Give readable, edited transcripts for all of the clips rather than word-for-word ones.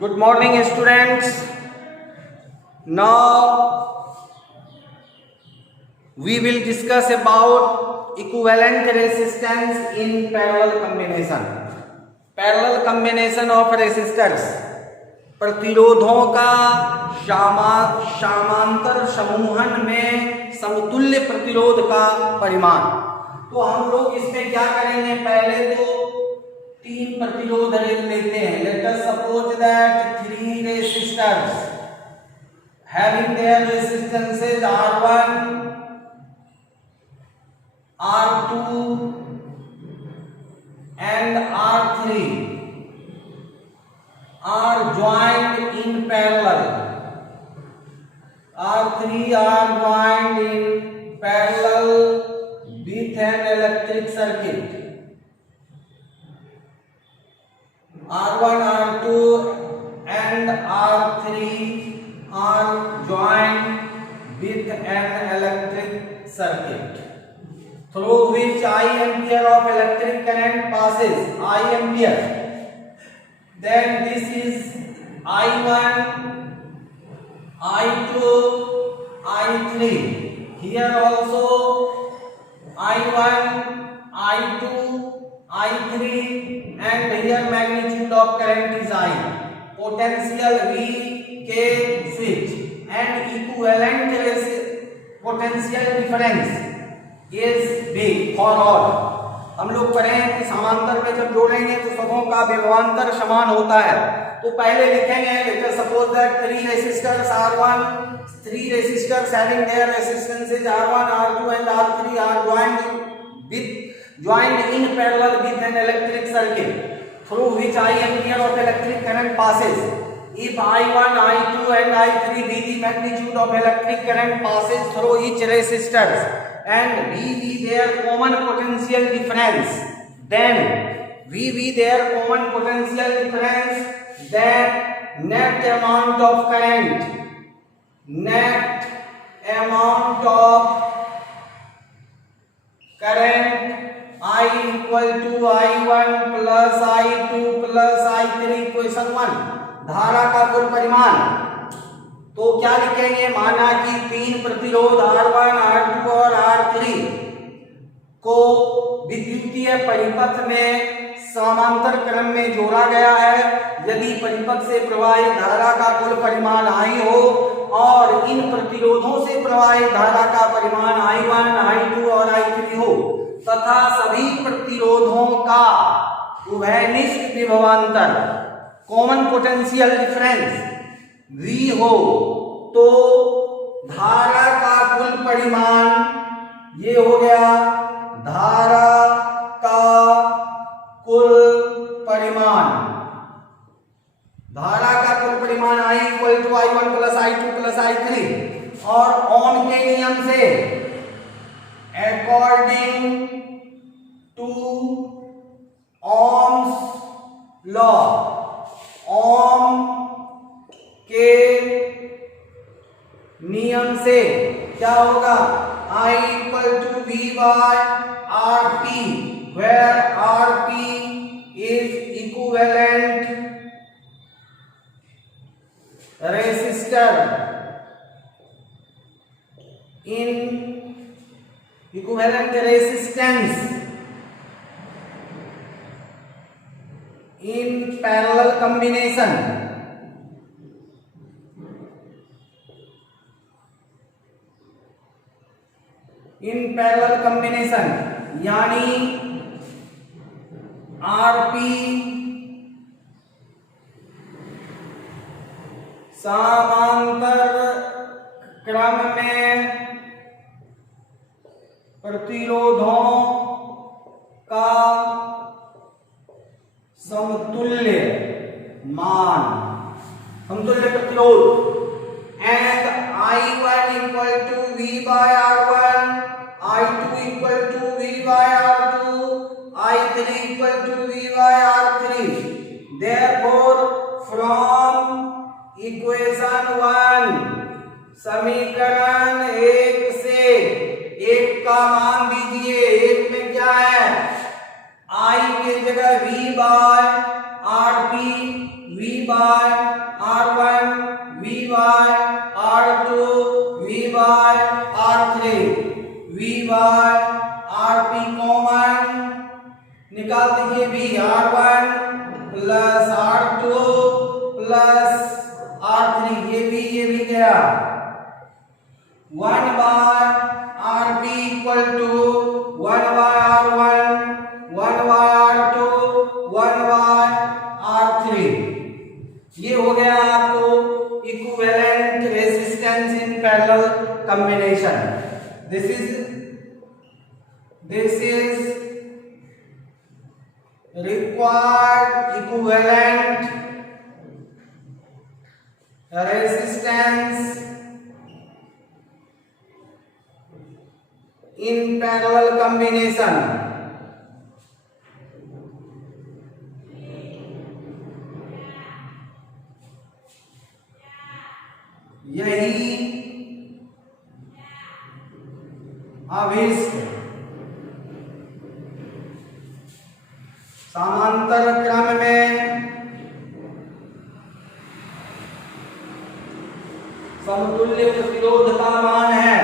Good morning, students. Now we will discuss about equivalent resistance in parallel combination. Parallel combination of resistors, प्रतिरोधों का समांतर समूहन में समतुल्य प्रतिरोध का परिमाण। तो हम लोग इसमें क्या करेंगे, पहले तो तीन प्रतिरोध लेते हैं। Let us suppose that three resistors having their resistances R1, R2 and R3 are joined in parallel. R3 are joined in parallel with an electric circuit. R1, R2 and R3 are joined with an electric circuit through which I ampere of electric current passes. I ampere. Then this is I1, I2, I3. Here also I1, I2, I3, and here magnitude of current is I. Potential V K switch and equivalent potential difference is B for all. हम लोग पढ़े हैं कि समांतर में जब जोड़ेंगे तो सबों का विभवांतर समान होता है। तो पहले लिखेंगे, let us suppose that three resistors R1, three resistors having their resistances R1, R2 and R3 are joined in parallel with an electric circuit through which I ampere of electric current passes. If I1, I2 and I3 be the magnitude of electric current passes through each resistors and V be their common potential difference, then V be their common potential difference, then net amount of current I equal to I1 plus I2 plus I3 equation 1. धारा का कुल परिमाण। तो क्या लिखेंगे, माना कि तीन प्रतिरोध R1, R2 और R3 को विद्युतीय परिपथ में समांतर क्रम में जोड़ा गया है। यदि परिपथ से प्रवाहित धारा का कुल परिमाण I हो और इन प्रतिरोधों से प्रवाहित धारा का परिमाण I1, I2 और I3 हो तथा सभी प्रतिरोधों का उभयनिष्ठ विभवांतर कॉमन पोटेंशियल डिफरेंस V हो, तो धारा का कुल परिमाण ये हो गया। धारा का कुल परिमाण I equal to I1 plus I2 plus I3 और ओम के नियम से according to Ohm's law, Ohm के नियम से क्या होगा, I equal to V by RP, where RP is equivalent resistor in equivalent resistance in parallel combination. In parallel combination यानी RP समांतर क्रम में प्रतिरोधों का समतुल्य मान, समतुल्य प्रतिरोध, and I1 equal to V by R1, I2 equal to V by R2, I3 equal to V by R3. Therefore, from equation 1 समीकरण 1 से 1 का मान दीजिए। 1 में क्या है, I के जगह V by RP, V by by R P common निकाल दीजिए, भी R1 plus R2 plus R3, ये भी गया। 1 by RP equal to 1 by R1 1 by R2 1 by R3, ये हो गया आपको equivalent resistance in parallel combination. This is required equivalent resistance in parallel combination। यही अभिष्ट समांतर क्रम में समतुल्य प्रतिरोध का मान है।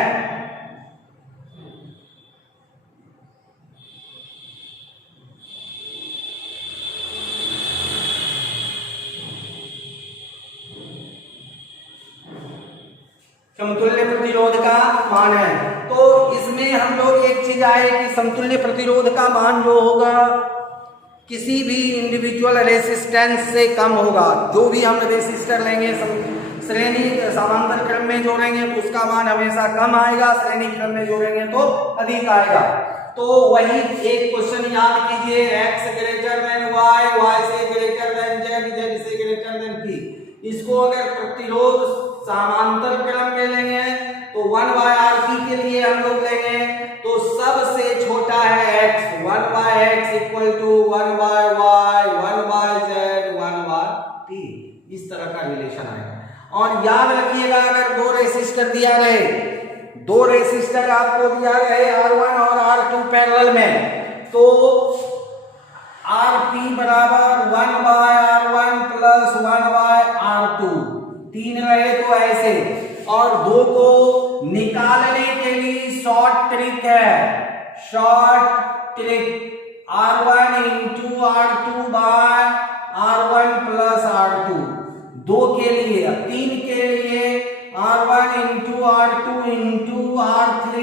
समतुल्य प्रतिरोध का मान है, तो इसमें हम लोग एक चीज आए कि समतुल्य प्रतिरोध का मान जो होगा किसी भी इंडिविजुअल रेसिस्टेंस से कम होगा। जो भी हम रेसिस्टर लेंगे श्रेणी समांतर क्रम में जोड़ेंगे तो उसका मान हमेशा कम आएगा, श्रेणी क्रम में जोड़ेंगे तो अधिक आएगा। तो वही एक क्वेश्चन याद कीजिए, x greater than y, y से ग्रेटर देन z, z से ग्रेटर देन p। इसको अगर प्रतिरोध समांतर क्रम में लेंगे तो 1 बाय RP के लिए हम लोग लेंगे तो सबसे छोटा है x, 1 by x equal to 1 by y 1 by z 1 by t, इस तरह का रिलेशन आएगा। और याद रखिएगा अगर दो रेसिस्टर दिया रहे, दो रेसिस्टर आपको दिया रहे R1 और R2 पैरेलल में, तो RP बराबर 1 by R1 plus 1 by R2, 3 रहे तो ऐसे। और दो को निकालने के लिए शॉर्ट ट्रिक है, short trick R1 into R2 by R1 plus R2, 2 के लिए। 3 के लिए R1 into R2 into R3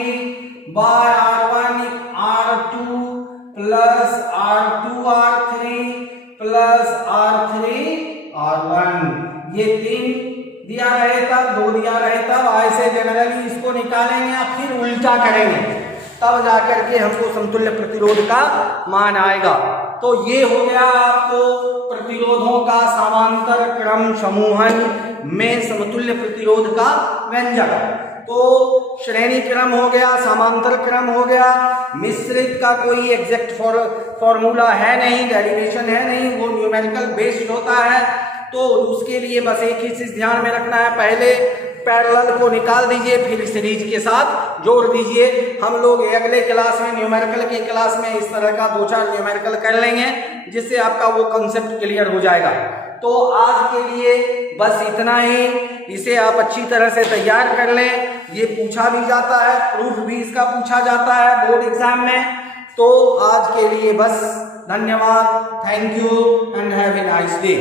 by R1 R2 plus R2 R3 plus R3 R1, ये 3 दिया रहे तब, 2 दिया रहे तब, ऐसे जनरली इसको निकालेंगे या फिर उल्टा करेंगे तब जाकर के हमको समतुल्य प्रतिरोध का मान आएगा। तो ये हो गया आपको प्रतिरोधों का समांतर क्रम समूहन में समतुल्य प्रतिरोध का व्यंजक। तो श्रेणी क्रम हो गया, समांतर क्रम हो गया, मिश्रित का कोई एग्जैक्ट फॉर्मूला है नहीं, डेरिवेशन है नहीं, वो न्यूमेरिकल बेस्ड होता है। तो उसके लिए बस एक ही चीज ध्यान में रखना है, पहले पैरेलल को निकाल दीजिए फिर सीरीज के साथ जोड़ दीजिए। हम लोग अगले क्लास में न्यूमेरिकल की क्लास में इस तरह का 2-4 न्यूमेरिकल कर लेंगे जिससे आपका वो कंसेप्ट क्लियर हो जाएगा। तो आज के लिए बस इतना ही, इसे आप अच्छी तरह से तैयार कर लें। ये पूछा भी जाता है, प्रूफ भी इसका पूछा जाता है बोर्ड एग्जाम में। तो आज के लिए बस धन्यवाद, thank you and have a nice day.